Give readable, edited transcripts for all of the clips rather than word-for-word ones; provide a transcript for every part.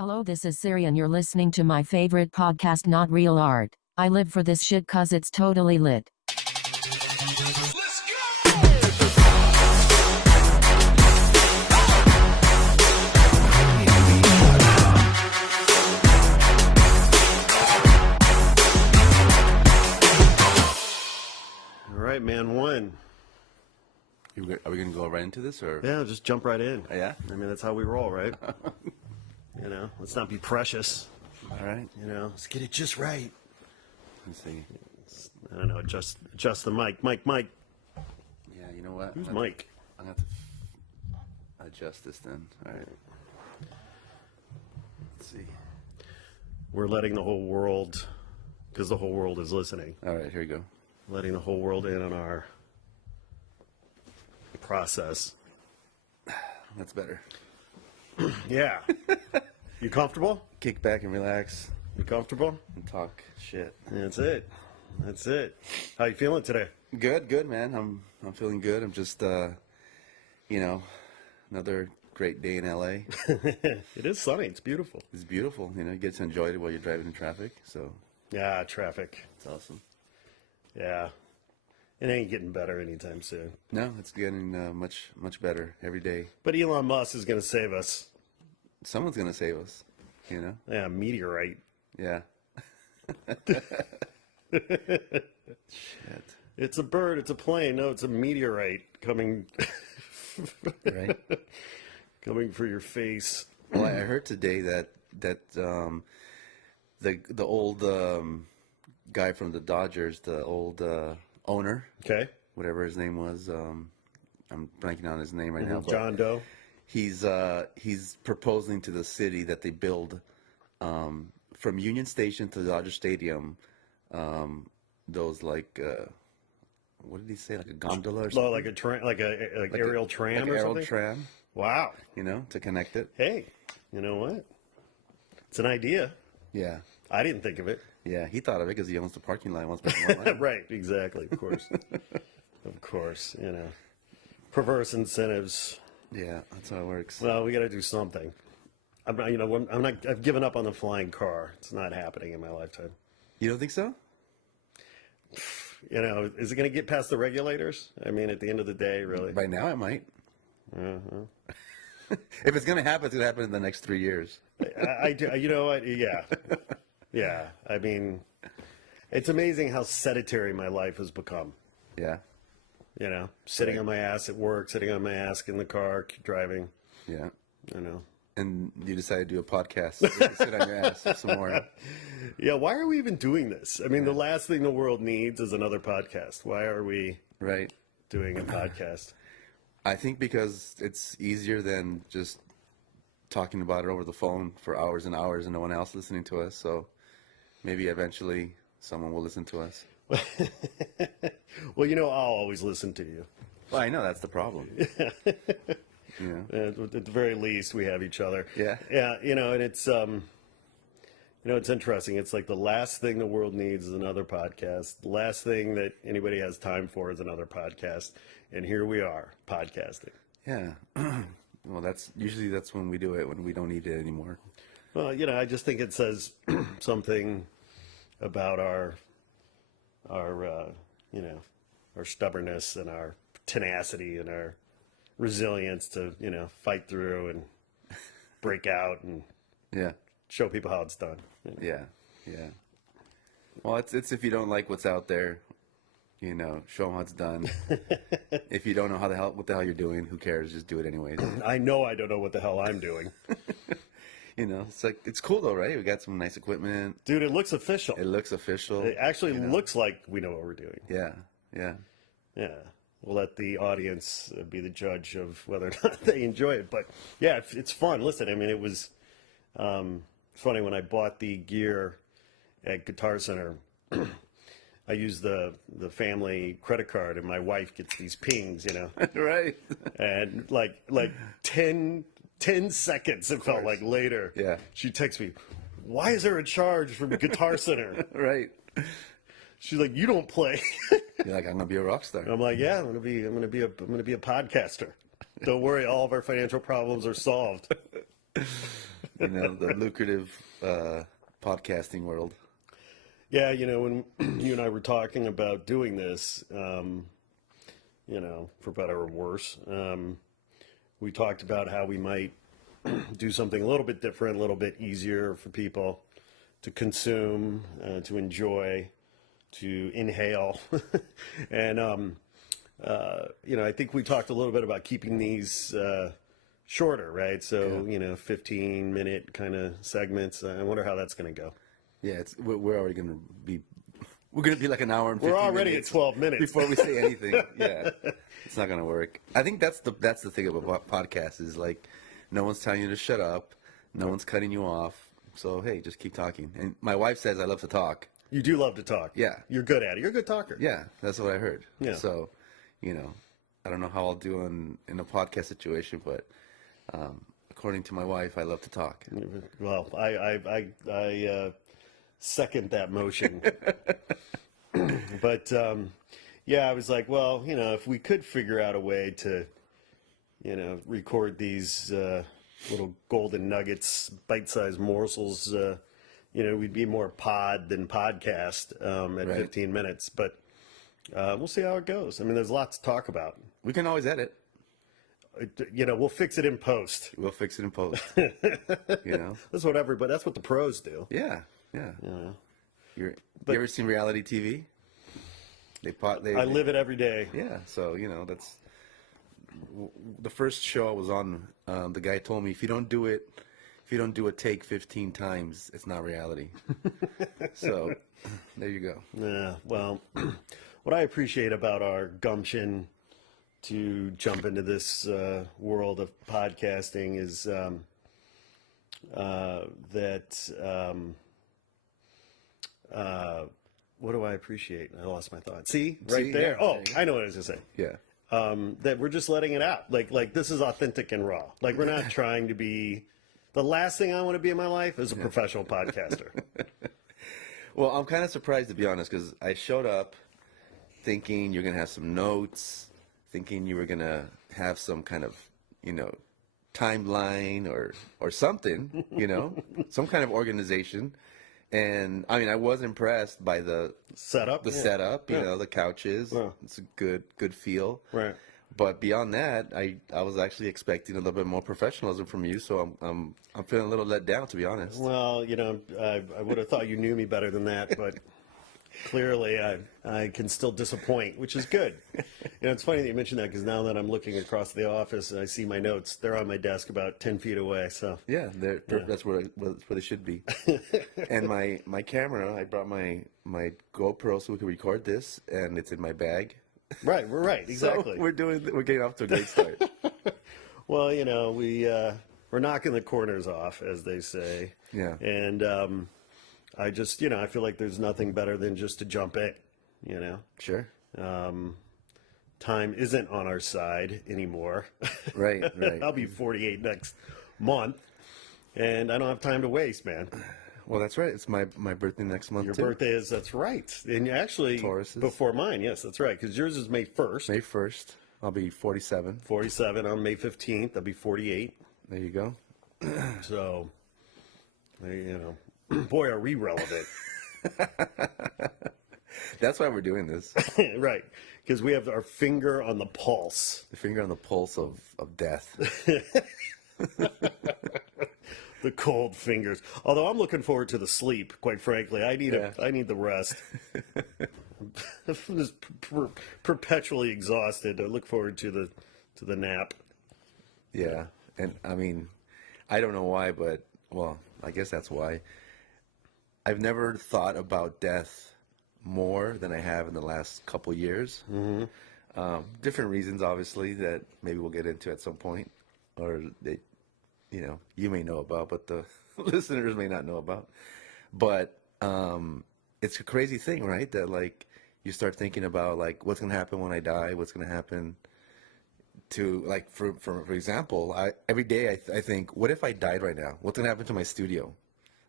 Hello, this is Siri and you're listening to my favorite podcast, Not Real Art. I live for this shit cause it's totally lit. Let's go! All right, man one. Are we going to go right into this, or? Yeah, just jump right in. Oh, yeah? I mean, that's how we roll, right? You know, let's not be precious. All right. You know, let's get it just right. Let's see. I don't know, adjust the mic. Mike. Yeah, you know what? Who's Mike? I'm going to have to adjust this then. All right. Let's see. We're letting the whole world, because the whole world is listening, All right, here we go. letting the whole world in on our process. That's better. Yeah. You comfortable? Kick back and relax You comfortable? and talk shit. That's it. That's it. How you feeling today? Good, man. I'm feeling good. I'm just, another great day in LA. It is sunny. It's beautiful. It's beautiful. You get to enjoy it while you're driving in traffic. So Yeah, traffic. it's awesome. Yeah. It ain't getting better anytime soon. No, it's getting much better every day. But Elon Musk is going to save us. Someone's gonna save us. Yeah, meteorite. Yeah. Shit. It's a bird. It's a plane. No, it's a meteorite coming Right. coming for your face. Well, I heard today that the old guy from the Dodgers, the old owner, Okay. whatever his name was, I'm blanking on his name right now. But John Doe. he's proposing to the city that they build from Union Station to Dodger Stadium, those what did he say, like a gondola or something? Oh, like a tram, like aerial tram like or aerial something. tram, Wow. to connect it. Hey, you know what? It's an idea. Yeah. I didn't think of it. Yeah, he thought of it because he owns the parking lot. He wants to put more land. Right. Exactly. Of course. Of course. Perverse incentives. Yeah, that's how it works. Well, we got to do something. I'm not. I've given up on the flying car. It's not happening in my lifetime. You don't think so? Is it going to get past the regulators? I mean, at the end of the day, really. By now, it might. Uh-huh. If it's going to happen, it's going to happen in the next 3 years. I do. You know what? Yeah. Yeah. I mean, it's amazing how sedentary my life has become. Yeah. Sitting Right. on my ass at work, sitting on my ass in the car, driving. Yeah. And you decided to do a podcast. So you can sit on your ass some more. Yeah. Why are we even doing this? I mean, the last thing the world needs is another podcast. Why are we Right. doing a podcast? I think because it's easier than just talking about it over the phone for hours and hours and no one else listening to us. So maybe eventually someone will listen to us. Well, I'll always listen to you. Well, I know that's the problem. At the very least, we have each other. Yeah. Yeah. And it's it's interesting. It's like the last thing the world needs is another podcast. The last thing that anybody has time for is another podcast. And here we are, podcasting. Yeah. Well, that's when we do it, when we don't need it anymore. Well, I just think it says something about our stubbornness and our tenacity and our resilience to, fight through and break out and Yeah. show people how it's done. Yeah. Well, it's if you don't like what's out there, show them how it's done. If you don't know what the hell you're doing, who cares? Just do it anyways. I know I don't know what the hell I'm doing. It's cool though, right? We got some nice equipment. Dude, it looks official. It looks official. It actually looks like we know what we're doing. Yeah. Yeah. We'll let the audience be the judge of whether or not they enjoy it. But yeah, it's fun. Listen, I mean, it was funny when I bought the gear at Guitar Center. I use the family credit card, and my wife gets these pings, Right. and like 10 seconds, it felt like later. Yeah. She texts me, "Why is there a charge from Guitar Center?" Right. She's like, "You don't play." You're like, I'm gonna be a rock star. I'm like, "Yeah, I'm gonna be a podcaster. Don't worry, all of our financial problems are solved." You know, the lucrative podcasting world. Yeah, you know, when you and I were talking about doing this, you know, for better or worse, we talked about how we might do something a little bit different, a little bit easier for people to consume, to enjoy, to inhale. And, you know, I think we talked a little bit about keeping these shorter, right? So, you know, 15-minute kind of segments. I wonder how that's going to go. Yeah, we're already going to be. We're going to be like an hour and 15 We're already minutes at 12 minutes. before we say anything. Yeah, it's not going to work. I think that's the thing about podcasts is like no one's telling you to shut up, no one's cutting you off. So hey, just keep talking. And my wife says I love to talk. You do love to talk. Yeah. You're good at it. You're a good talker. Yeah, that's what I heard. Yeah. So, you know, I don't know how I'll do in a podcast situation, but according to my wife, I love to talk. Well, I second that motion. But yeah, I was like, well, you know, if we could figure out a way to, you know, record these little golden nuggets, bite-sized morsels, you know, we'd be more pod than podcast at 15 minutes. But we'll see how it goes. I mean, there's lots to talk about. We can always edit. You know, we'll fix it in post. We'll fix it in post. You know, That's what everybody. That's what the pros do. yeah. You know, You ever seen reality TV? I live it every day. Yeah, so you know that's the first show I was on. The guy told me if you don't do a take 15 times, it's not reality. So there you go. Yeah. Well, what I appreciate about our gumption to jump into this world of podcasting is what do I appreciate? I lost my thought. See, right there. Yeah, Oh, I know what I was going to say. Yeah. That we're just letting it out. Like this is authentic and raw. Like we're not trying to be. The last thing I want to be in my life is a professional podcaster. Well, I'm kind of surprised to be honest because I showed up thinking you're gonna have some notes, thinking you were gonna have some kind of, you know, timeline or something, you know, some kind of organization. And I mean, I was impressed by the Setup. setup, you know, the couches. Yeah. It's a good feel. Right. But beyond that, I was actually expecting a little bit more professionalism from you. So I'm feeling a little let down, to be honest. Well, you know, I would have thought you knew me better than that, but clearly I can still disappoint, which is good. You know, it's funny that you mentioned that because now that I'm looking across the office and I see my notes, they're on my desk about 10 feet away. So Yeah, that's where they should be. And my camera, I brought my GoPro so we can record this, and it's in my bag. right, we're right, exactly. So we're getting off to a great start. Well, you know, we're knocking the corners off, as they say. Yeah. And I just, you know, I feel like there's nothing better than just to jump in, you know. Sure. Time isn't on our side anymore. Right. I'll be 48 next month, and I don't have time to waste, man. Well, that's right. It's my birthday next month. Your too. birthday is, that's right. And actually, Taurus's. before mine, yes, that's right, because yours is May 1st. May 1st. I'll be 47. 47 on May 15th. I'll be 48. There you go. So, you know, boy, are we relevant. That's why we're doing this. Right, because we have our finger on the pulse. The finger on the pulse of death. The cold fingers. Although I'm looking forward to the sleep, quite frankly. I need the rest. I'm just perpetually exhausted. I look forward to the nap. Yeah. And I mean, I don't know why, but well, I guess that's why. I've never thought about death more than I have in the last couple years. Mm-hmm. Different reasons, obviously, that maybe we'll get into at some point, or they, you know, you may know about, but the listeners may not know about. But it's a crazy thing, right? That like you start thinking about like what's gonna happen when I die, what's gonna happen to like for example, every day I think, what if I died right now? What's gonna happen to my studio?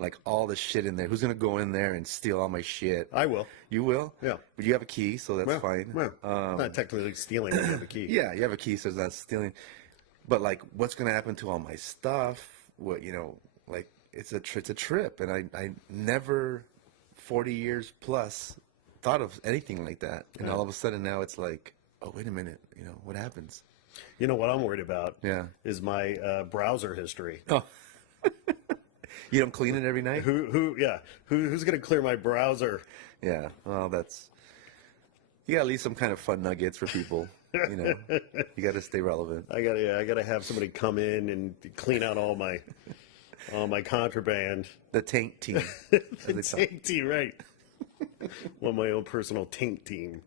Like all the shit in there. Who's gonna go in there and steal all my shit? I will. You will? Yeah. But you have a key, so that's fine. Well, not technically stealing, but you have a key. Yeah, you have a key, so it's not stealing. But like, what's gonna happen to all my stuff? What, you know, like it's a trip, and I never 40 years plus thought of anything like that, and all of a sudden now it's like, oh wait a minute, what happens? You know what I'm worried about? Yeah. Is my browser history. Oh, you don't clean it every night? Who's going to clear my browser? Yeah, well, you gotta leave some kind of fun nuggets for people. You gotta stay relevant. I gotta have somebody come in and clean out all my contraband. The tank team. The tank team, right? Want my own personal tank team.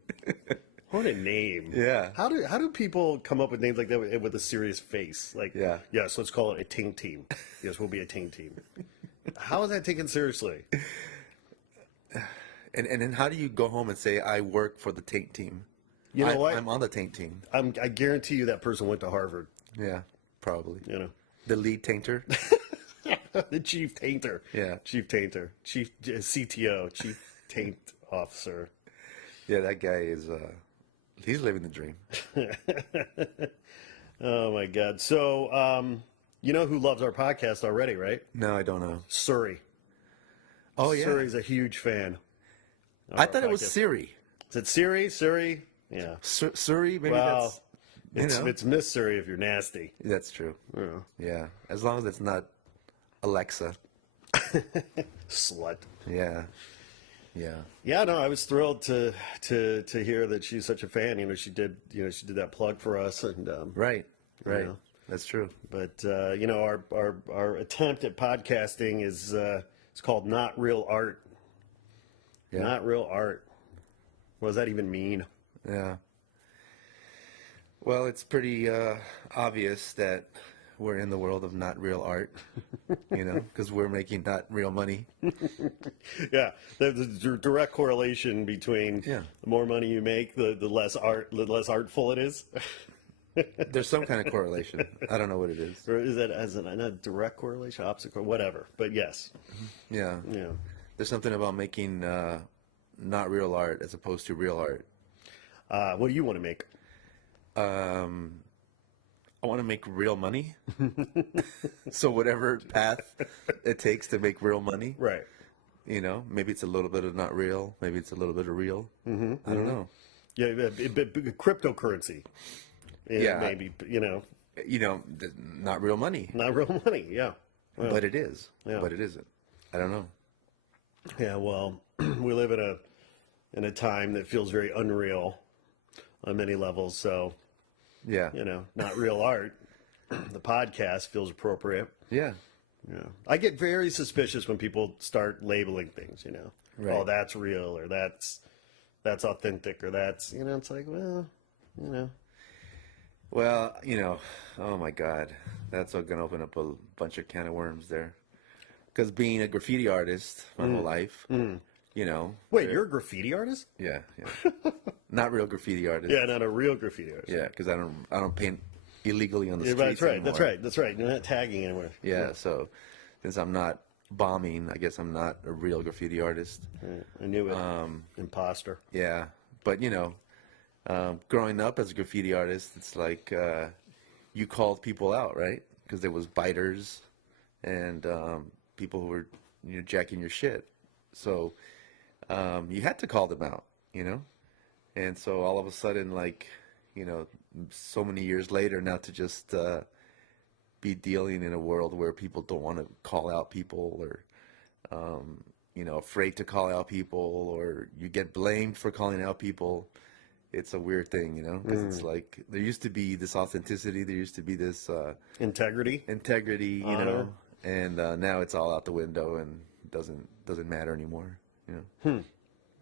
What a name! Yeah. How do people come up with names like that with a serious face? Like, yeah. Yes, let's call it a tank team. Yes, we'll be a tank team. How is that taken seriously? And then how do you go home and say, I work for the tank team? You know what? I'm on the tank team. I guarantee you that person went to Harvard. Yeah, probably. The lead tainter. The chief tainter. Yeah. Chief tainter. Chief CTO. Chief taint officer. Yeah, that guy is, he's living the dream. Oh, my God. So, you know who loves our podcast already, right? No, I don't know. Suri. Oh, yeah. Suri's a huge fan. I thought it was Siri. Is it Siri? Suri? Yeah. Suri? Maybe Well, that's... it's Miss Suri if you're nasty. That's true. Yeah. Yeah. As long as it's not Alexa. Slut. Yeah. Yeah. Yeah, no, I was thrilled to hear that she's such a fan. She did that plug for us, and Right. know. That's true. But our attempt at podcasting is it's called Not Real Art. Yeah. Not real art. What does that even mean? Yeah. Well, it's pretty obvious that we're in the world of not real art, because we're making not real money. Yeah, there's a direct correlation between Yeah. the more money you make, the less artful it is. There's some kind of correlation. I don't know what it is. Or is that as a direct correlation, opposite, whatever? But yes, Yeah. yeah. There's something about making not real art as opposed to real art. What do you want to make? I want to make real money. So whatever path it takes to make real money, Right. Maybe it's a little bit of not real. Maybe it's a little bit of real. Mm-hmm. I don't know. Yeah, cryptocurrency. Yeah. Maybe, Not real money, not real money. Yeah. Well, but it is. Yeah. But it isn't. I don't know. yeah, well, we live in a time that feels very unreal on many levels. So, Yeah. not real art. The podcast feels appropriate. Yeah. Yeah. I get very suspicious when people start labeling things, Right. Oh, that's real, or that's authentic, or that's, it's like, well, Well, oh my God, that's going to open up a bunch of can of worms there. Because being a graffiti artist my whole life, Wait, you're a graffiti artist? yeah, not real graffiti artist. Yeah, not a real graffiti artist. Yeah, because I don't paint illegally on the Yeah, streets that's anymore. That's right. You're not tagging anywhere. Yeah, so since I'm not bombing, I guess I'm not a real graffiti artist. Right. I knew it. Imposter. Yeah, but growing up as a graffiti artist, it's like you called people out, right? Because there was biters and people who were jacking your shit. So you had to call them out, And so all of a sudden, so many years later, now to just be dealing in a world where people don't want to call out people, or afraid to call out people, or you get blamed for calling out people. It's a weird thing, because it's like there used to be this authenticity, there used to be this Integrity, honor. And now it's all out the window and doesn't matter anymore,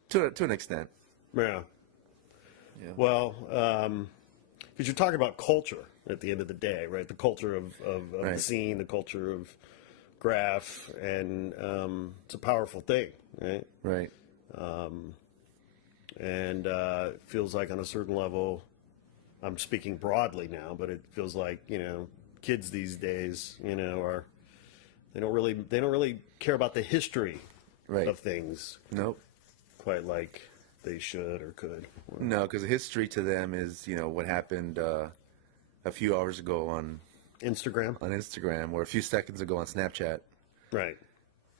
to an extent. Yeah. Yeah. Well, because you're talking about culture at the end of the day, right? The culture of Right. the scene, the culture of graph, and it's a powerful thing, right? Right. And it feels like on a certain level, I'm speaking broadly now, but it feels like kids these days, are they don't really care about the history Right. of things Nope. quite like they should or could. No, because history to them is, what happened a few hours ago on Instagram. Instagram, or a few seconds ago on Snapchat. Right.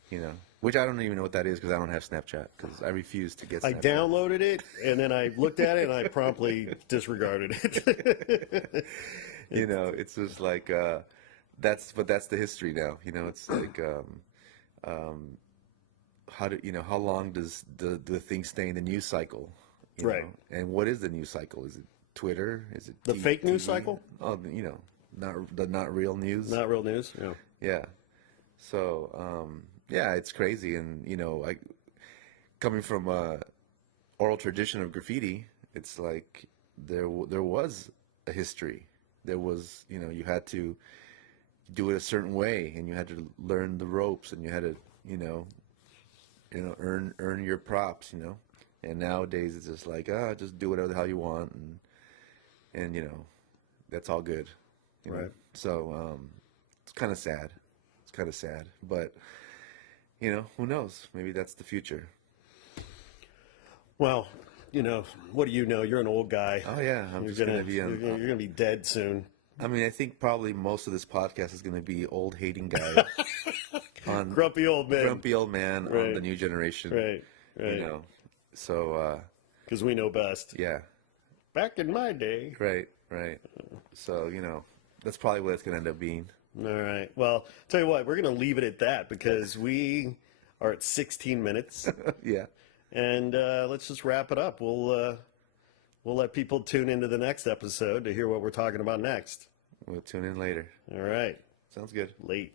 You know, which I don't even know what that is because I don't have Snapchat because I refuse to get I Snapchat. downloaded it, and then I looked at it, and I promptly disregarded it. You know, it's just like that's the history now. You know, it's like how long does the thing stay in the news cycle? You Right. know? And what is the news cycle? Is it Twitter? Is it The fake news cycle? Oh, you know, not real news. Not real news. Yeah. Yeah. So yeah, it's crazy, and you know, like coming from a oral tradition of graffiti, it's like there was a history. There was, you know, you had to do it a certain way, and you had to learn the ropes, and you had to, earn your props, you know. And nowadays it's just like, just do whatever the hell you want, and you know, that's all good, you know? Right. So it's kind of sad. It's kind of sad, but you know, who knows? Maybe that's the future. Well, you know, what do you know? You're an old guy. Oh yeah, I'm just gonna be. You're gonna be dead soon. I mean, I think probably most of this podcast is gonna be old hating guy on Grumpy old man. grumpy old man on the new generation. Right. You know, so Because we know best. yeah, Back in my day. right. So you know, that's probably what it's gonna end up being. All right. Well, tell you what, we're going to leave it at that because we are at 16 minutes. Yeah. And let's just wrap it up. We'll let people tune into the next episode to hear what we're talking about next. We'll tune in later. All right. Sounds good. Late.